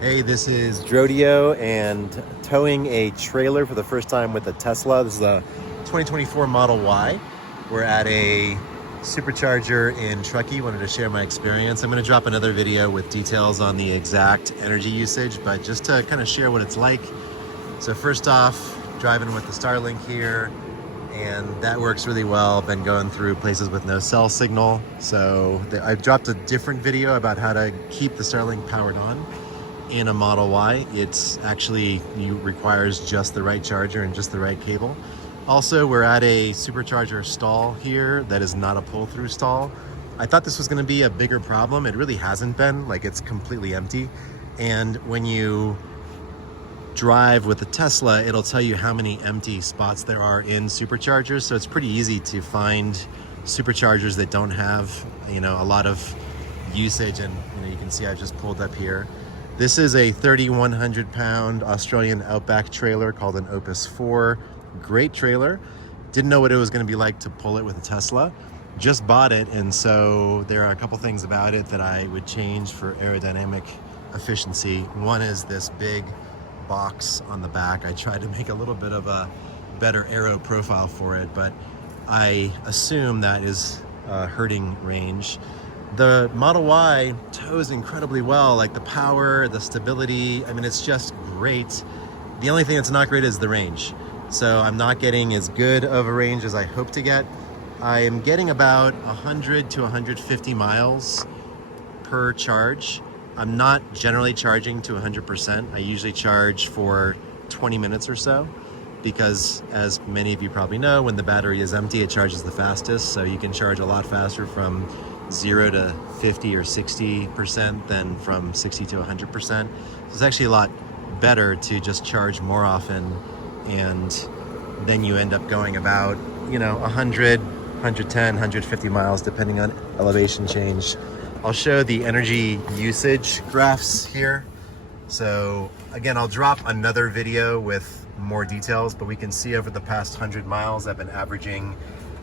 Hey, this is Drodio and towing a trailer for the first time with a Tesla. This is a 2024 Model Y. We're at a supercharger in Truckee. Wanted to share my experience. I'm going to drop another video with details on the exact energy usage, but just to kind of share what it's like. So first off, driving with the Starlink here, and that works really well. Been going through places with no cell signal. So I've dropped a different video about how to keep the Starlink powered on in a Model Y. It's actually requires just the right charger and just the right cable. Also, we're at a supercharger stall here that is not a pull-through stall. I thought this was going to be a bigger problem. It really hasn't been. Like, it's completely empty. And when you drive with a Tesla, it'll tell you how many empty spots there are in superchargers. So it's pretty easy to find superchargers that don't have, a lot of usage. And you can see I've just pulled up here. This is a 3,100 pound Australian outback trailer called an Opus 4. Great trailer. Didn't know what it was going to be like to pull it with a Tesla. Just bought it, and so there are a couple things about it that I would change for aerodynamic efficiency. One is this big box on the back. I tried to make a little bit of a better aero profile for it, but I assume that is hurting range. The Model Y tows incredibly well, like the power, the stability. I mean, it's just great. The only thing that's not great is the range. So I'm not getting as good of a range as I hope to get. I am getting about 100 to 150 miles per charge. I'm not generally charging to 100%. I usually charge for 20 minutes or so because, as many of you probably know, when the battery is empty, it charges the fastest. So you can charge a lot faster from 0 to 50 or 60% than from 60 to 100%. So it's actually a lot better to just charge more often, and then you end up going about 100, 110, 150 miles depending on elevation change. I'll show the energy usage graphs here. So again, I'll drop another video with more details, but we can see over the past 100 miles I've been averaging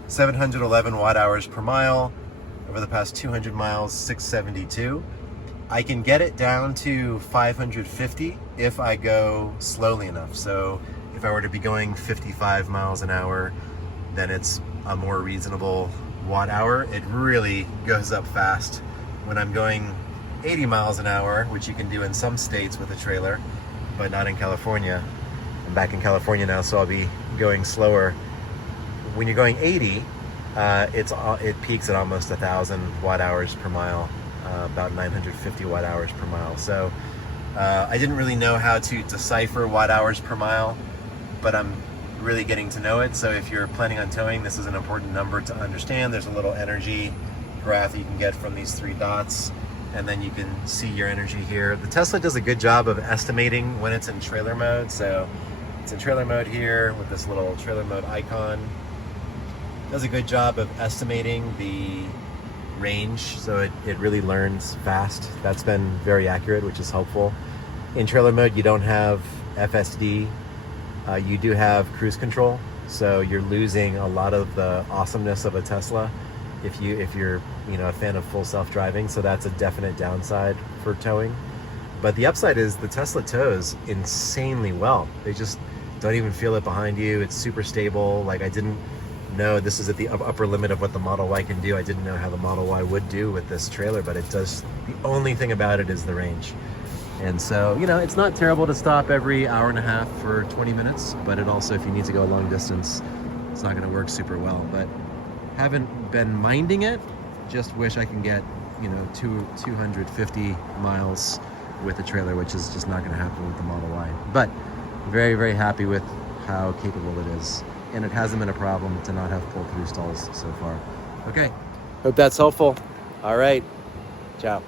711 watt hours per mile. Over the past 200 miles, 672. I can get it down to 550 if I go slowly enough. So if I were to be going 55 miles an hour, then it's a more reasonable watt hour. It really goes up fast when I'm going 80 miles an hour, which you can do in some states with a trailer, but not in California. I'm back in California now, so I'll be going slower. When you're going 80, it peaks at almost 1,000 watt hours per mile, about 950 watt hours per mile. So I didn't really know how to decipher watt hours per mile, but I'm really getting to know it. So if you're planning on towing, this is an important number to understand. There's a little energy graph you can get from these three dots, and then you can see your energy here. The Tesla does a good job of estimating when it's in trailer mode. So it's in trailer mode here with this little trailer mode icon. Does a good job of estimating the range, so it really learns fast. That's been very accurate, which is helpful. In trailer mode, you don't have FSD. You do have cruise control, so you're losing a lot of the awesomeness of a Tesla if you're a fan of full self-driving. So that's a definite downside for towing. But the upside is the Tesla tows insanely well. They just don't even feel it behind you. It's super stable. Like, I didn't know this is at the upper limit of what the Model Y can do. I didn't know how the Model Y would do with this trailer, but it does. The only thing about it is the range. And so, it's not terrible to stop every hour and a half for 20 minutes, but it also, if you need to go a long distance, it's not going to work super well. But haven't been minding it. Just wish I can get, 250 miles with a trailer, which is just not going to happen with the Model Y. But very, very happy with how capable it is. And it hasn't been a problem to not have pull-through stalls so far. Okay, hope that's helpful. All right, ciao.